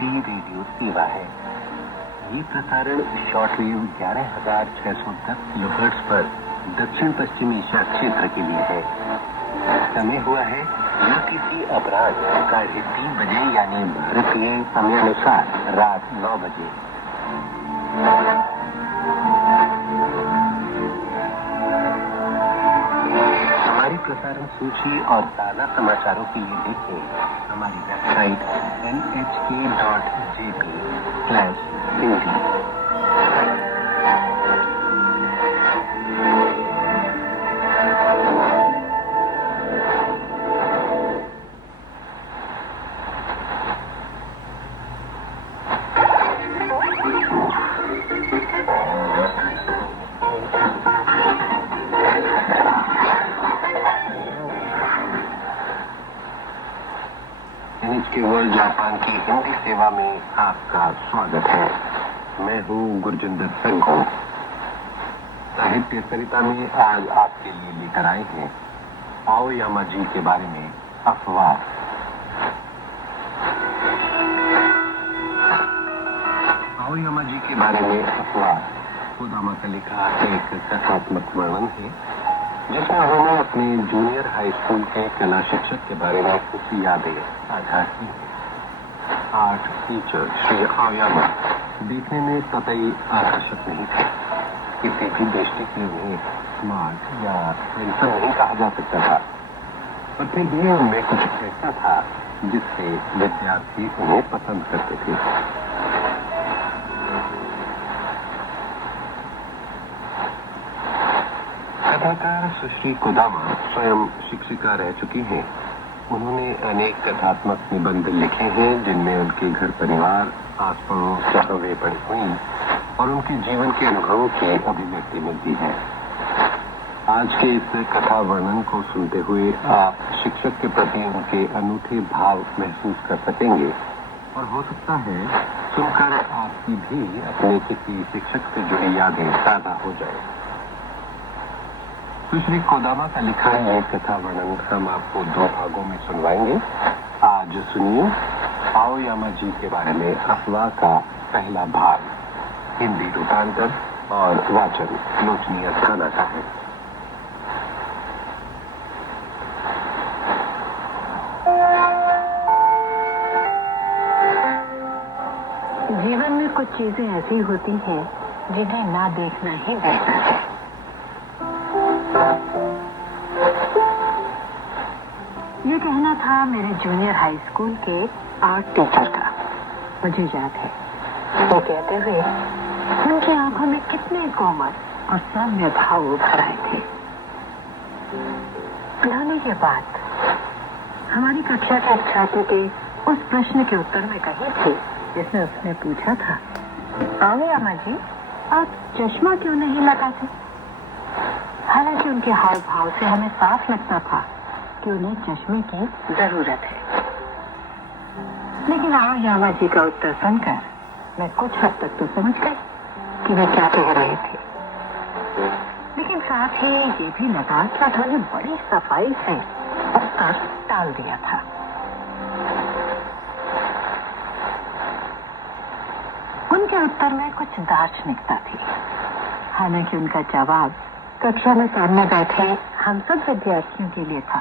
Hindi radio सेवा है। ये प्रसारण शॉर्टवेव 11,610 किलोहर्ट्ज पर दक्षिण पश्चिम एशिया क्षेत्र के लिए है। समय हुआ है UTC अपराह्न 3:30 बजे यानी भारतीय समयानुसार रात 9 बजे। हमारी प्रसारण सूची और ताज़ा समाचारों के लिए देखें हमारी वेबसाइट nhk.jp/hindi। केवल जापान की हिंदी सेवा में आपका स्वागत है। मैं हूँ गुरजिंदर संघो। साहित्य सरिता में आज आपके लिए लेकर आए हैं आओयामा जी के बारे में अफवाह। आओयामा जी के बारे में अफवाह कोदामा का लिखा एक कथात्मक वर्णन है जिसमें उन्होंने अपने जूनियर हाई स्कूल के कला शिक्षक के बारे में कुछ यादें साझा की। आर्ट टीचर श्री आओयामा देखने में कतई आकर्षक नहीं थे। किसी भी दृष्टि से उन्हें स्मार्ट या हैंडसम नहीं कहा जा सकता था, पर फिर भी उनमें कुछ ऐसा था जिससे विद्यार्थी उन्हें पसंद करते थे। कथाकार सुश्री कोदामा स्वयं शिक्षिका रह चुकी हैं। उन्होंने अनेक कथात्मक निबंध लिखे हैं जिनमें उनके घर परिवार, आस पड़ोस, जहाँ वे पड़ी हुई और उनके जीवन के अनुभवों की अभिव्यक्ति मिलती है। आज के इस कथा वर्णन को सुनते हुए आप शिक्षक के प्रति उनके अनूठे भाव महसूस कर सकेंगे और हो सकता है सुनकर आपकी भी अपने किसी शिक्षक से जुड़ी यादें ताज़ा हो जाए। सुश्री कोदामा का लिखा है कथा वर्णन हम आपको 2 भागों में सुनवाएंगे। आज सुनिए आओयामा जी के बारे में अफवाह का पहला भाग। हिंदी रूपांतर और वाचन लोचनी अस्थाना का है। जीवन में कुछ चीजें ऐसी होती हैं जिन्हें ना देखना ही बेहतर है। ये कहना था मेरे जूनियर हाई स्कूल के आर्ट टीचर का। मुझे याद है वो कहते हुए उनकी आंखों में कितने कोमल और सौम्य भाव उभर आए थे। उन्होंने ये बात हमारी कक्षा के छात्र के उस प्रश्न के उत्तर में कही थी जिसमें उसने पूछा था, आओयामा जी आप चश्मा क्यों नहीं लगाते? हालांकि उनके हाव भाव से हमें साफ लगता था कि उन्हें चश्मे की जरूरत है। लेकिन आओयामा जी का उत्तर सुनकर मैं कुछ हद तक तो समझ गई कि वे क्या कह रहे थे, लेकिन साथ ही ये भी लगा कि उन्होंने बड़ी सफाई से उत्तर टाल दिया था। उनके उत्तर में कुछ दार्शनिकता थी। हालांकि उनका जवाब कक्षा में सामने बैठे हम सब विद्यार्थियों के लिए था,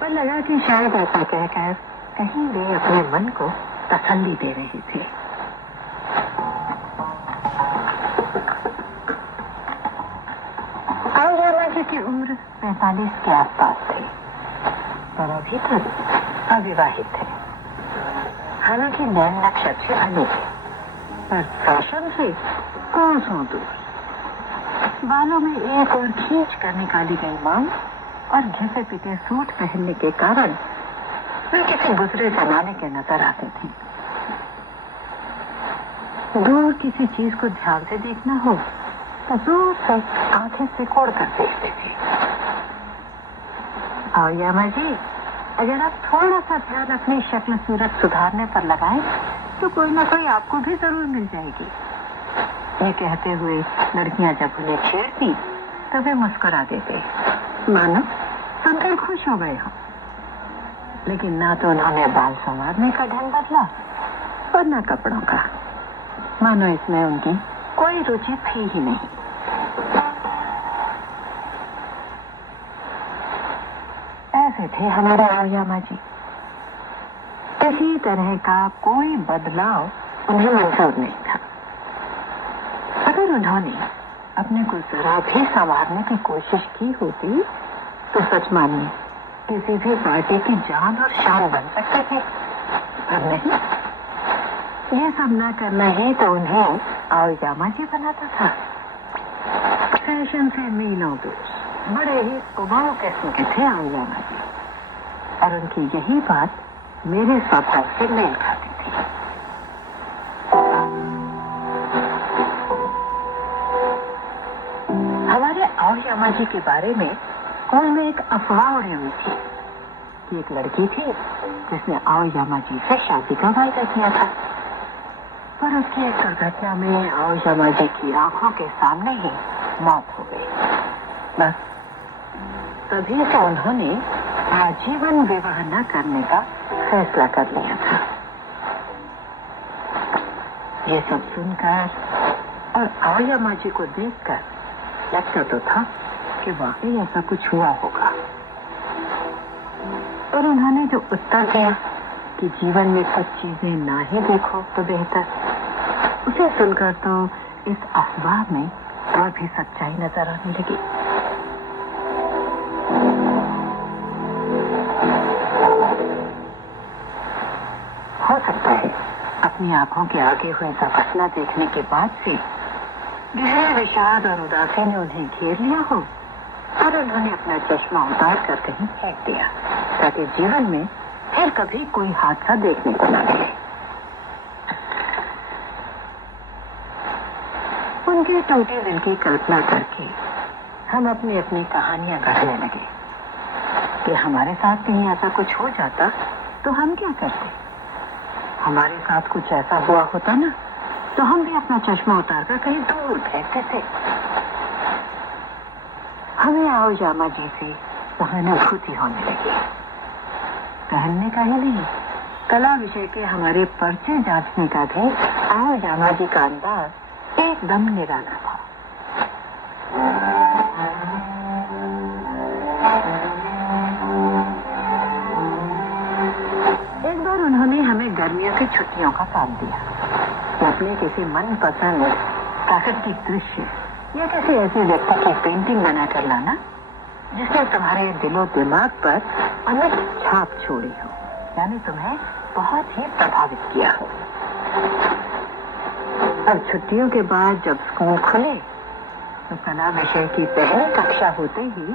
पर लगा कि शायद ऐसा कहकर कहीं वे अपने मन को तसल्ली दे रहे थे। आओयामा जी की उम्र 45 के आसपास थी, पर अभी तक अविवाहित थे। हालांकि नैन नक्श अच्छे बने थे, पर फैशन से कोसों दूर। बालों में एक और खींच कर निकाली गई मांग और घिसे पिटे सूट पहनने के कारण वे किसी गुजरे जमाने के नजर आते थे। दूर किसी चीज को ध्यान से देखना हो तो दूर से आंखें सिकोड़ कर देखते थे। आओयामा जी अगर आप थोड़ा सा ध्यान अपनी शक्ल सूरत सुधारने पर लगाएं तो कोई ना कोई आपको भी जरूर मिल जाएगी। ये कहते हुए लड़कियां जब उन्हें छेड़ती तो वे मुस्कुरा देते, मानो सुनकर खुश हो गए हो। लेकिन ना तो उन्होंने बाल संवारने का ढंग बदला और न कपड़ों का। मानो इसमें उनकी कोई रुचि थी ही नहीं। ऐसे थे हमारे आओयामा जी। किसी तरह का कोई बदलाव उन्हें मंजूर नहीं था। अगर उन्होंने अपने को जरा भी संवारने की कोशिश की होती तो सच मानिए किसी भी पार्टी की जान और शान बन सकते थे। पर नहीं, ये सब न करना ही तो उन्हें आओयामा जी बनाता था। फैशन से मीलों दूर बड़े ही उबाऊ किस्म के थे आओयामा जी, और उनकी यही बात मेरे स्वभाव से मेल खाती थी। हमारे आओयामा जी के बारे में स्कूल में एक अफवाह उड़ी हुई थी कि एक लड़की थी जिसने आओयामा जी से शादी का वायदा किया था, पर उसकी एक दुर्घटना में आओयामा जी की आंखों के सामने ही मौत हो गई। बस तभी से उन्होंने आजीवन विवाह न करने का फैसला कर लिया था। ये सब सुनकर और आओयामा जी को देखकर लगता तो था कि वाकई ऐसा कुछ हुआ होगा, और उन्होंने जो उत्तर दिया कि जीवन में कुछ चीजें ना ही देखो तो बेहतर, उसे सुनकर तो इस अफवाह में और भी सच्चाई नजर आने लगी। हो सकता है अपनी आंखों के आगे हुई दुर्घटना देखने के बाद से गहरे विषाद और उदासी ने उन्हें घेर लिया हो और उन्होंने अपना चश्मा उतार कर कहीं फेंक दिया ताकि जीवन में फिर कभी कोई हादसा देखने को न मिले। उनके टूटे दिल की कल्पना करके हम अपनी अपनी कहानियां गढ़ने लगे कि हमारे साथ कहीं ऐसा कुछ हो जाता तो हम क्या करते। हमारे साथ कुछ ऐसा हुआ होता ना तो हम भी अपना चश्मा उतार कर कहीं दूर फेंकते थे। हमें आओयामा जी से सहानुभूति होने लगी। कहने का ही नहीं, कला विषय के हमारे पर्चे जांचने का भी आओयामा जी का अंदाज एकदम निराला था। एक बार उन्होंने हमें गर्मियों की छुट्टियों का काम दिया कि अपने किसी मनपसंद प्राकृतिक दृश्य या किसी ऐसे व्यक्ति की पेंटिंग बनाकर लाना जिसने तुम्हारे दिलो दिमाग पर अमिट छाप छोड़ी हो, यानी तुम्हें बहुत ही प्रभावित किया हो। अब छुट्टियों के बाद जब स्कूल खुले तो कला विषय की पहली कक्षा होते ही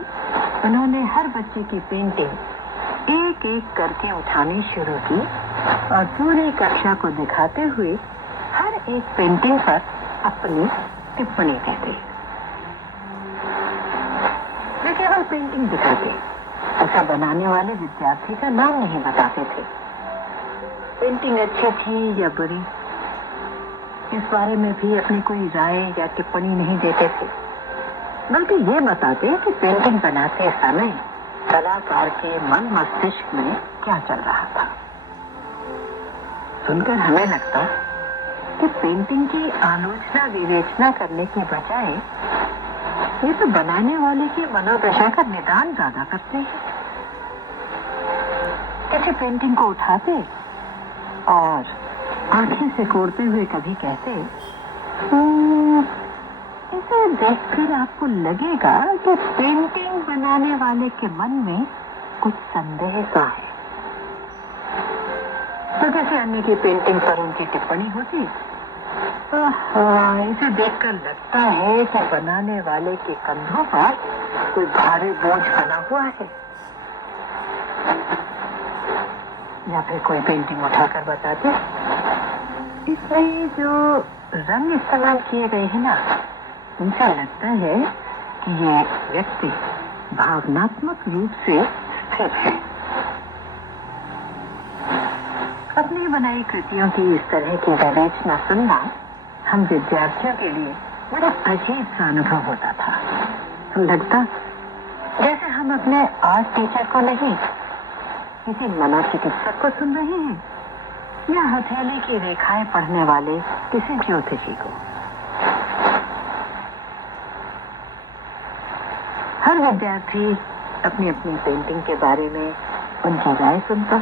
उन्होंने हर बच्चे की पेंटिंग एक एक करके उठानी शुरू की और पूरी कक्षा को दिखाते हुए हर एक पेंटिंग पर अपनी टिप्पणी देते। वे केवल पेंटिंग दिखाते, ऐसा बनाने वाले विद्यार्थी का नाम नहीं बताते थे। पेंटिंग अच्छी थी या बुरी इस बारे में भी अपनी कोई राय या टिप्पणी नहीं देते थे, बल्कि ये बताते कि पेंटिंग बनाते समय कलाकार के मन मस्तिष्क में क्या चल रहा था। सुनकर हमें लगता कि पेंटिंग की आलोचना विवेचना करने की बजाय ये तो बनाने वाले की मनोदशा का निदान ज्यादा करते हैं। किसी पेंटिंग को उठाते और आंखें से कोड़ते हुए कभी कहते, इसे देखकर आपको लगेगा कि पेंटिंग बनाने वाले के मन में कुछ संदेह सा है। तो किसी अन्य की पेंटिंग पर उनकी टिप्पणी होती, इसे देखकर लगता है कि बनाने वाले के कंधों पर कोई भारी बोझ बना हुआ है। या फिर कोई पेंटिंग उठाकर बताते, इसमें जो रंग इस्तेमाल किए गए हैं ना, उनसे लगता है कि ये व्यक्ति भावनात्मक रूप से स्थिर है। अपनी बनाई कृतियों की इस तरह की विवेचना सुनना हम विद्यार्थियों के लिए बड़ा अजीब सा अनुभव होता था। लगता जैसे हम अपने आर्ट टीचर को नहीं किसी मनोचिकित्सक को सुन रहे हैं या हथेली की रेखाएं पढ़ने वाले किसी ज्योतिषी को। हर विद्यार्थी अपनी अपनी पेंटिंग के बारे में उनकी राय सुनता।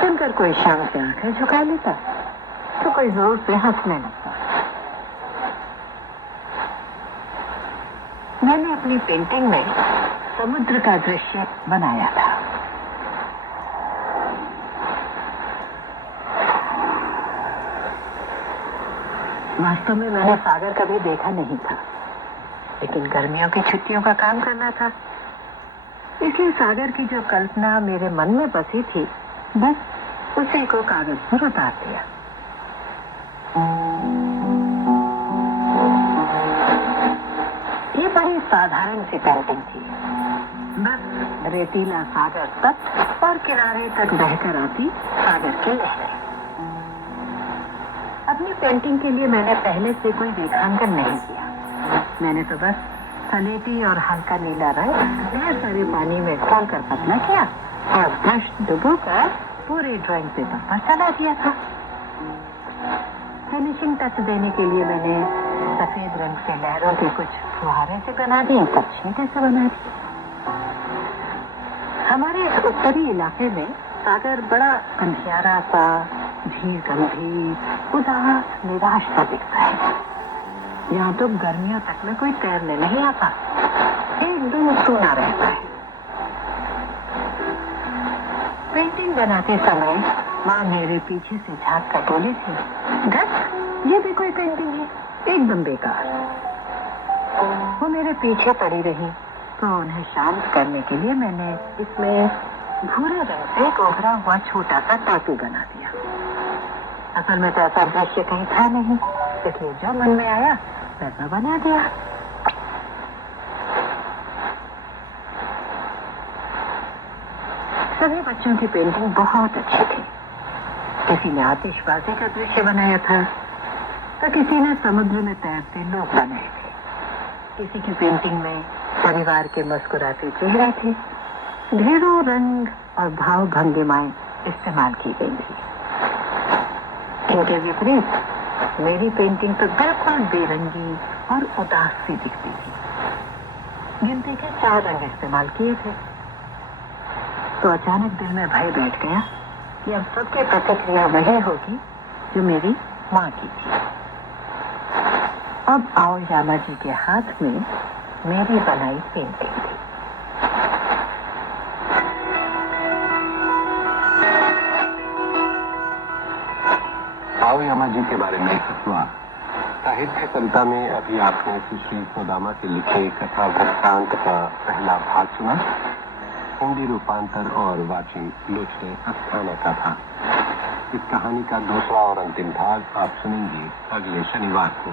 सुनकर कोई शाम से आंखें झुका लेता तो कोई जोर से हंसने लगता। मैंने अपनी पेंटिंग में समुद्र का दृश्य बनाया था। वास्तव में मैंने सागर कभी देखा नहीं था, लेकिन गर्मियों की छुट्टियों का काम करना था, इसलिए सागर की जो कल्पना मेरे मन में बसी थी, बस उसी को कागज पर उतार दिया। ये बड़ी साधारण सी पेंटिंग थी। बस रेतीला सागर तट और किनारे तक बहकर आती सागर की लहरें। अपनी पेंटिंग के लिए मैंने पहले से कोई रेखांकन नहीं किया। मैंने तो बस सलेटी और हल्का नीला रंग ढेर सारे पानी में खोलकर पतला किया और ब्रश डुबोकर पूरे ड्राइंग पेपर पर चला दिया था। फिनिशिंग टच देने के लिए मैंने सफेद रंग से लहरों के कुछ फुहारे से बना दिए, कुछ छींटे से बना दिए। हमारे इस उत्तरी इलाके में सागर बड़ा अंधियारा सा, भीड़ गंभीर, उदास, निराश सा दिखता है। यहाँ तो गर्मियों तक में कोई तैरने नहीं आता, एकदम सूना रहता है। पेंटिंग बनाते समय माँ मेरे पीछे से झांक कर बोली थी, "धत, ये भी कोई पेंटिंग है, एकदम बेकार।" वो मेरे पीछे पड़ी रही, तो उन्हें शांत करने के लिए मैंने इसमें भूरे रंग से उभरा हुआ छोटा सा टापू बना दिया। असल में तो ऐसा दृश्य कहीं था नहीं, इसलिए जो मन में आया वैसा बना दिया। सभी बच्चों की पेंटिंग बहुत अच्छी थी। किसी ने आतिशबाजी का दृश्य बनाया था, तो किसी ने समुद्र में तैरते लोग बनाए थे। किसी की पेंटिंग में परिवार के मुस्कुराते चेहरे थे। ढेरों रंग और भाव भंगिमाएं इस्तेमाल की गई थी। इनके विपरीत मेरी पेंटिंग तो बिल्कुल बेरंगी और उदास सी दिखती थी। गिनती के 4 रंग इस्तेमाल किए थे। तो अचानक दिल में भय बैठ गया कि अब सबकी प्रतिक्रिया वही होगी जो मेरी माँ की थी। अब आओयामा जी के हाथ में मेरी बनाई पेंटिंग थी। आओयामा जी के बारे में अथवा साहित्य कविता में अभी आपने सुश्री सोदामा के लिखे कथा वृत्तांत का पहला भाग सुना। हिंदी रूपांतर और वाचन लोचने अस्थाना का था। इस कहानी का दूसरा और अंतिम भाग आप सुनेंगे अगले शनिवार को।